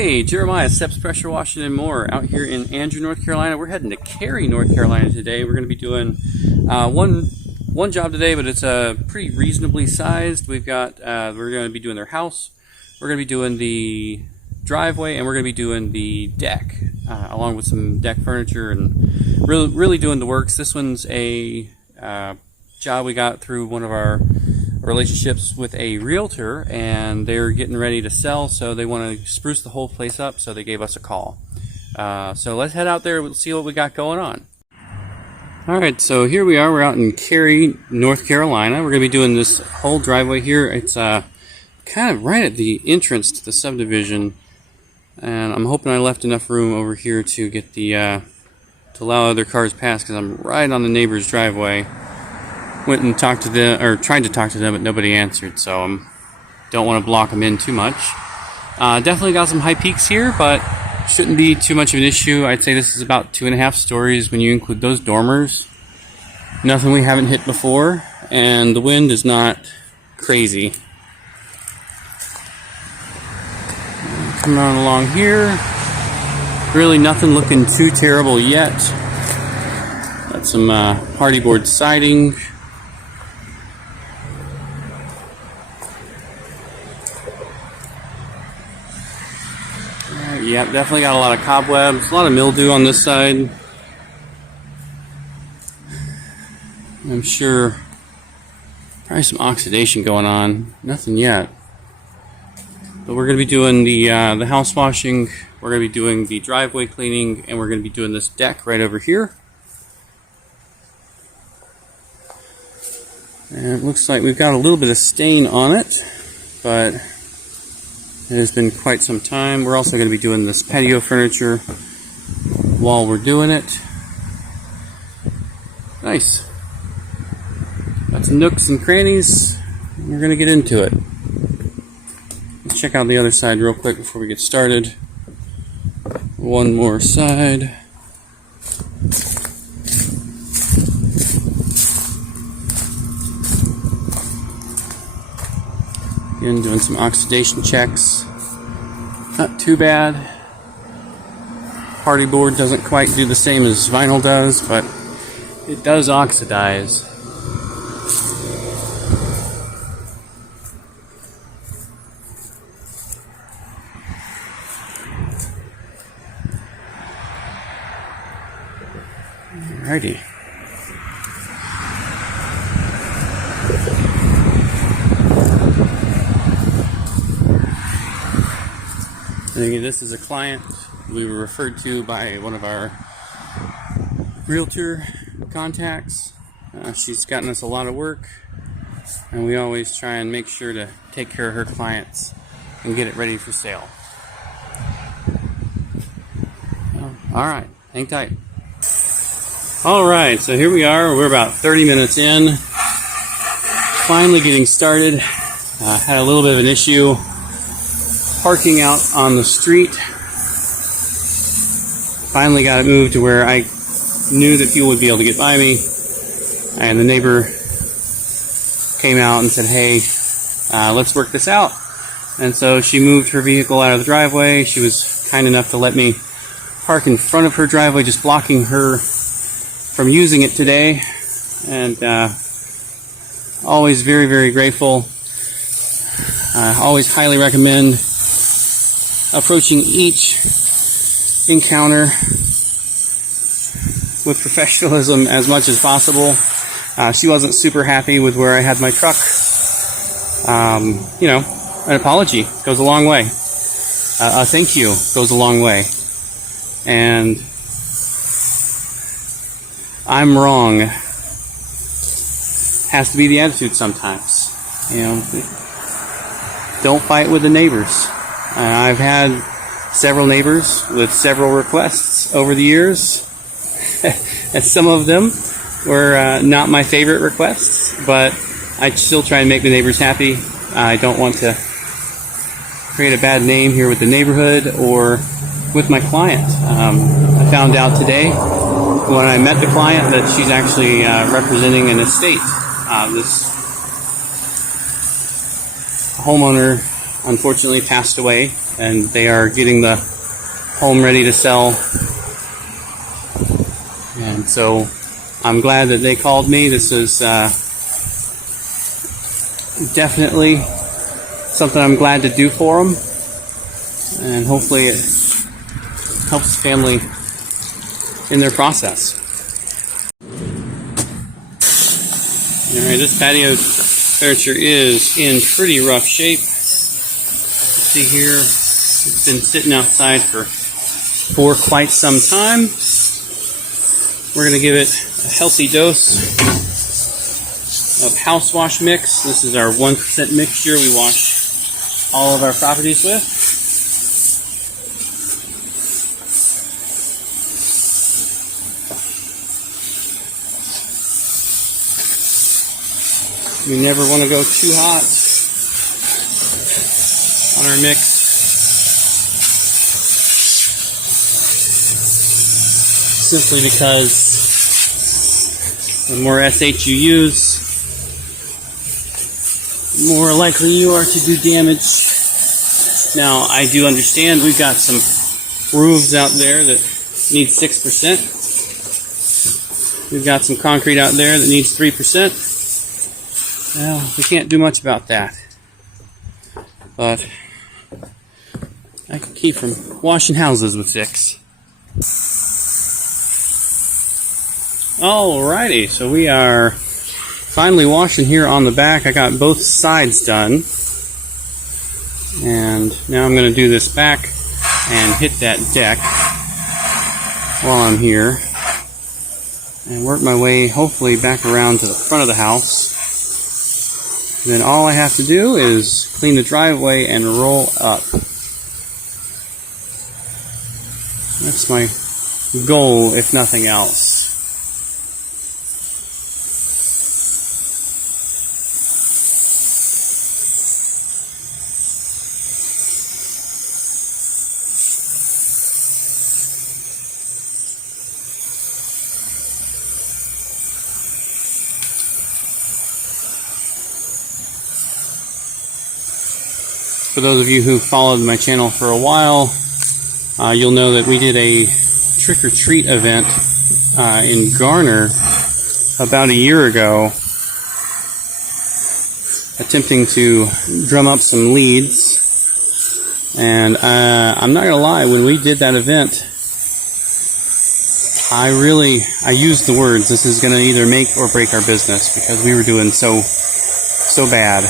Hey, Jeremiah, Steps Pressure Washing and More out here in Andrew, North Carolina. We're heading to Cary, North Carolina today. We're going to be doing one job today, but it's pretty reasonably sized. We're going to be doing their house. We're going to be doing the driveway, and we're going to be doing the deck, along with some deck furniture and really doing the works. This one's a job we got through one of our relationships with a realtor, and they're getting ready to sell, so they want to spruce the whole place up, so they gave us a call. So let's head out there and see what we got going on. Alright, so here we are. We're out in Cary, North Carolina. We're going to be doing this whole driveway here. It's kind of right at the entrance to the subdivision, and I'm hoping I left enough room over here to get the to allow other cars past, because I'm right on the neighbor's driveway. Went and talked to them, or tried to talk to them, but nobody answered, so don't want to block them in too much. Definitely got some high peaks here, but shouldn't be too much of an issue. I'd say this is about 2.5 stories when you include those dormers. Nothing we haven't hit before, and the wind is not crazy. Coming on along here. Really nothing looking too terrible yet. Got some hardy board siding. Yep, definitely got a lot of cobwebs, a lot of mildew on this side. I'm sure probably some oxidation going on. Nothing yet. But we're going to be doing the house washing, we're going to be doing the driveway cleaning, and we're going to be doing this deck right over here. And it looks like we've got a little bit of stain on it, but it has been quite some time. We're also going to be doing this patio furniture while we're doing it. Nice. Got some nooks and crannies. We're going to get into it. Let's check out the other side real quick before we get started. One more side. Again, doing some oxidation checks. Not too bad. Hardy board doesn't quite do the same as vinyl does, but it does oxidize. Alrighty. This is a client we were referred to by one of our realtor contacts. She's gotten us a lot of work, and we always try and make sure to take care of her clients and get it ready for sale. Alright, hang tight. Alright, so here we are. We're about 30 minutes in. Finally getting started. Had a little bit of an issue parking out on the street. Finally got it moved to where I knew that people would be able to get by me, and the neighbor came out and said, hey, let's work this out. And so she moved her vehicle out of the driveway. She was kind enough to let me park in front of her driveway, just blocking her from using it today. And always very, very grateful. Always highly recommend approaching each encounter with professionalism as much as possible. She wasn't super happy with where I had my truck. You know, an apology goes a long way. A thank you goes a long way. And I'm wrong has to be the attitude sometimes. You know, don't fight with the neighbors. I've had several neighbors with several requests over the years. And some of them were not my favorite requests, but I still try and make the neighbors happy. I don't want to create a bad name here with the neighborhood or with my client. I found out today when I met the client that she's actually representing an estate. This homeowner unfortunately passed away and they are getting the home ready to sell. And so I'm glad that they called me. This is definitely something I'm glad to do for them, and hopefully it helps the family in their process. Alright, this patio furniture is in pretty rough shape. See here, it's been sitting outside for quite some time. We're going to give it a healthy dose of house wash mix. This is our 1% mixture we wash all of our properties with. We never want to go too hot on our mix. Simply because the more SH you use, the more likely you are to do damage. Now, I do understand we've got some roofs out there that need 6%. We've got some concrete out there that needs 3%. Well, we can't do much about that. But I can keep from washing houses with 6. Alrighty, so we are finally washing here on the back. I got both sides done. And now I'm going to do this back and hit that deck while I'm here. And work my way, hopefully, back around to the front of the house. And then all I have to do is clean the driveway and roll up. That's my goal, if nothing else. For those of you who followed my channel for a while, you'll know that we did a trick-or-treat event in Garner about a year ago, attempting to drum up some leads. And I'm not gonna lie, when we did that event, I used the words, this is gonna either make or break our business, because we were doing so bad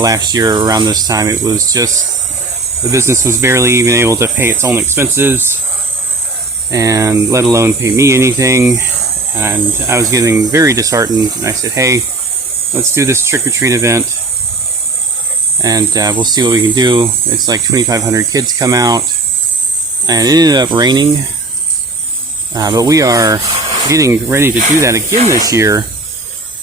last year around this time. It was just, the business was barely even able to pay its own expenses, and let alone pay me anything. And I was getting very disheartened, and I said, hey, let's do this trick-or-treat event, and we'll see what we can do. It's like 2,500 kids come out, and it ended up raining, but we are getting ready to do that again this year.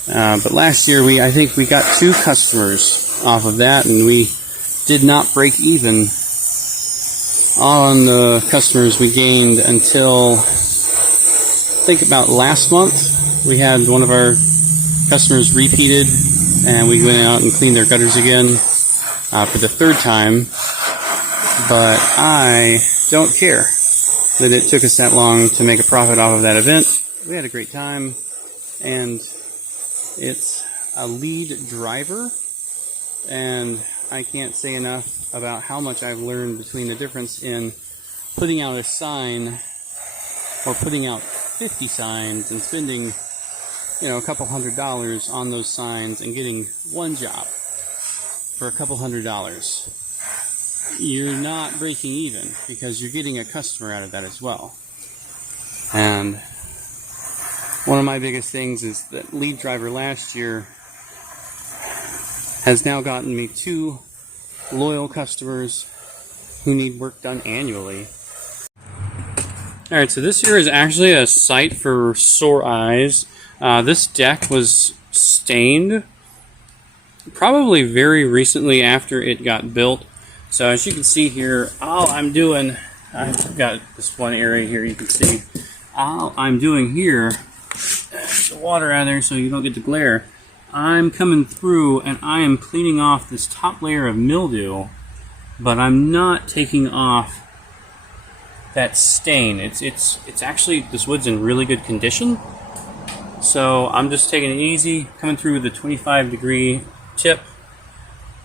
But last year, I think we got 2 customers off of that, and we did not break even on the customers we gained until, I think, about last month. We had one of our customers repeated, and we went out and cleaned their gutters again for the 3rd time. But I don't care that it took us that long to make a profit off of that event. We had a great time, and it's a lead driver, and I can't say enough about how much I've learned between the difference in putting out a sign or putting out 50 signs and spending, a couple $100s on those signs and getting one job for a couple $100. You're not breaking even because you're getting a customer out of that as well. And one of my biggest things is that lead driver last year has now gotten me 2 loyal customers who need work done annually. Alright, so this here is actually a site for sore eyes. This deck was stained probably very recently after it got built. So as you can see here, I've got this one area here you can see. All I'm doing here, the water out of there so you don't get the glare. I'm coming through and I am cleaning off this top layer of mildew but I'm not taking off that stain. It's actually, this wood's in really good condition. So I'm just taking it easy, coming through the 25-degree tip,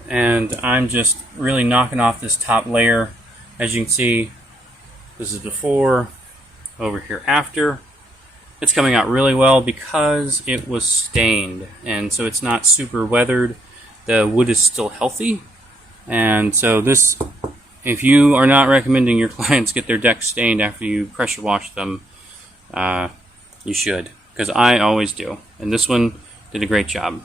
and I'm just really knocking off this top layer. As you can see, this is before, over here after. It's coming out really well because it was stained, and so it's not super weathered. The wood is still healthy, and so this, if you are not recommending your clients get their decks stained after you pressure wash them, you should, because I always do, and this one did a great job.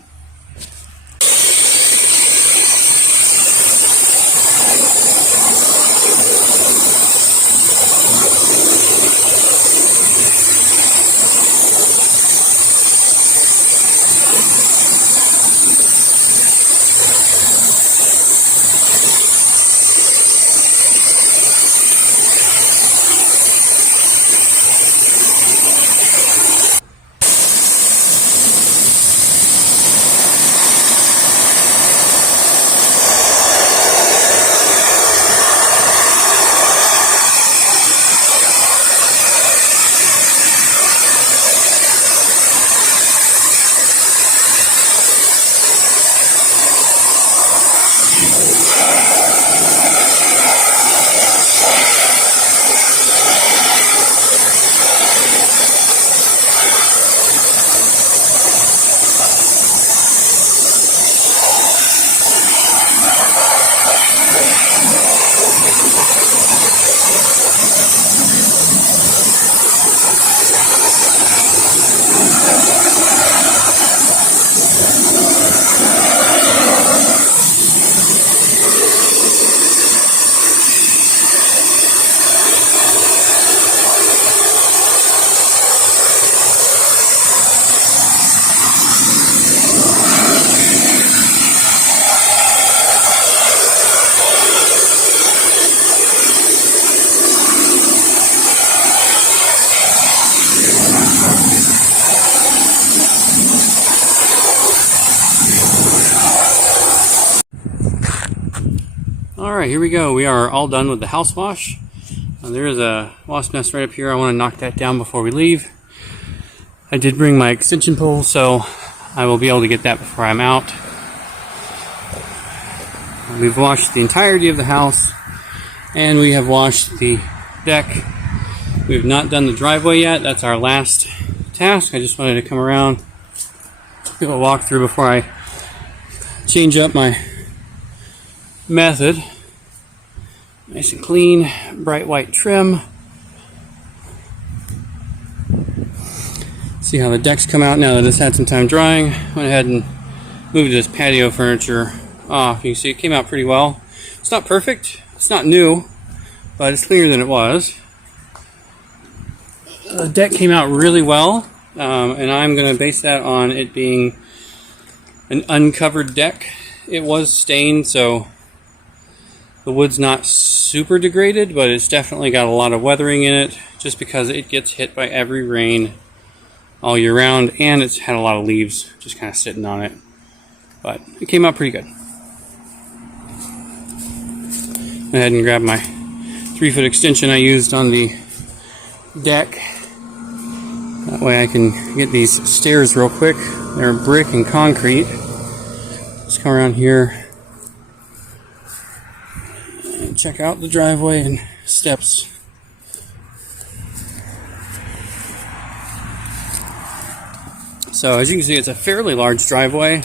Alright, here we go. We are all done with the house wash. There is a wasp nest right up here. I want to knock that down before we leave. I did bring my extension pole, so I will be able to get that before I'm out. We've washed the entirety of the house, and we have washed the deck. We have not done the driveway yet. That's our last task. I just wanted to come around, do a walkthrough before I change up my method. Nice and clean, bright white trim. See how the decks come out now that it's had some time drying. Went ahead and moved this patio furniture off. You can see it came out pretty well. It's not perfect, it's not new, but it's cleaner than it was. The deck came out really well, and I'm going to base that on it being an uncovered deck. It was stained, so the wood's not super degraded, but it's definitely got a lot of weathering in it just because it gets hit by every rain all year round, and it's had a lot of leaves just kind of sitting on it. But it came out pretty good. Go ahead and grab my 3-foot extension I used on the deck. That way I can get these stairs real quick. They're brick and concrete. Let's come around here and check out the driveway and steps. So as you can see, it's a fairly large driveway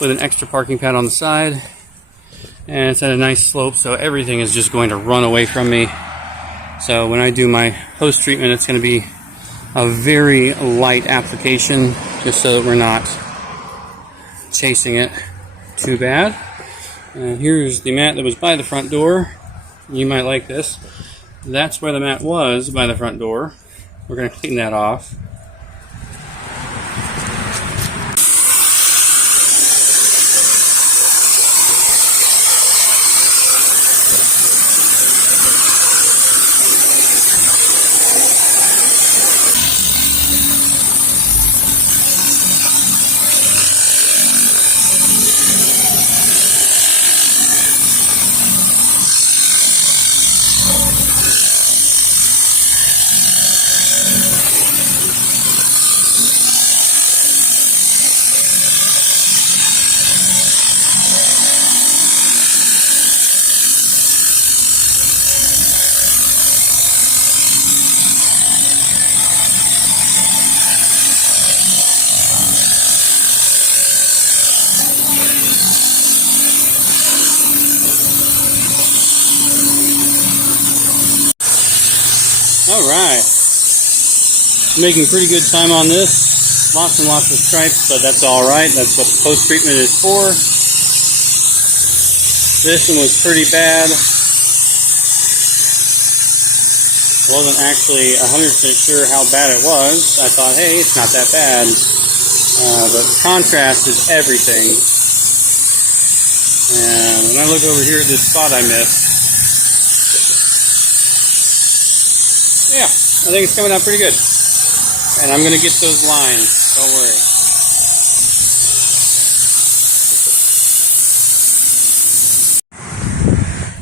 with an extra parking pad on the side, and it's at a nice slope, so everything is just going to run away from me. So when I do my hose treatment, it's going to be a very light application, just so that we're not chasing it too bad. And here's the mat that was by the front door. You might like this. That's where the mat was, by the front door. We're going to clean that off. right. Making pretty good time on this. Lots and lots of stripes, but that's alright. That's what the post-treatment is for. This one was pretty bad. Wasn't actually 100% sure how bad it was. I thought, hey, it's not that bad. But contrast is everything. And when I look over here at this spot I missed, yeah, I think it's coming out pretty good. And I'm going to get those lines, don't worry.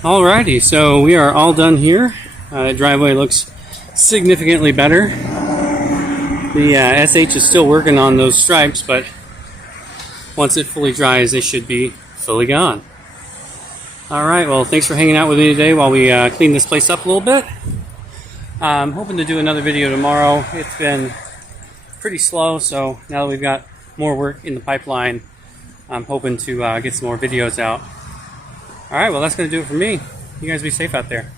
Alrighty, so we are all done here. The driveway looks significantly better. The SH is still working on those stripes, but once it fully dries, they should be fully gone. Alright, well, thanks for hanging out with me today while we clean this place up a little bit. I'm hoping to do another video tomorrow. It's been pretty slow, so now that we've got more work in the pipeline, I'm hoping to get some more videos out. Alright, well, that's going to do it for me. You guys be safe out there.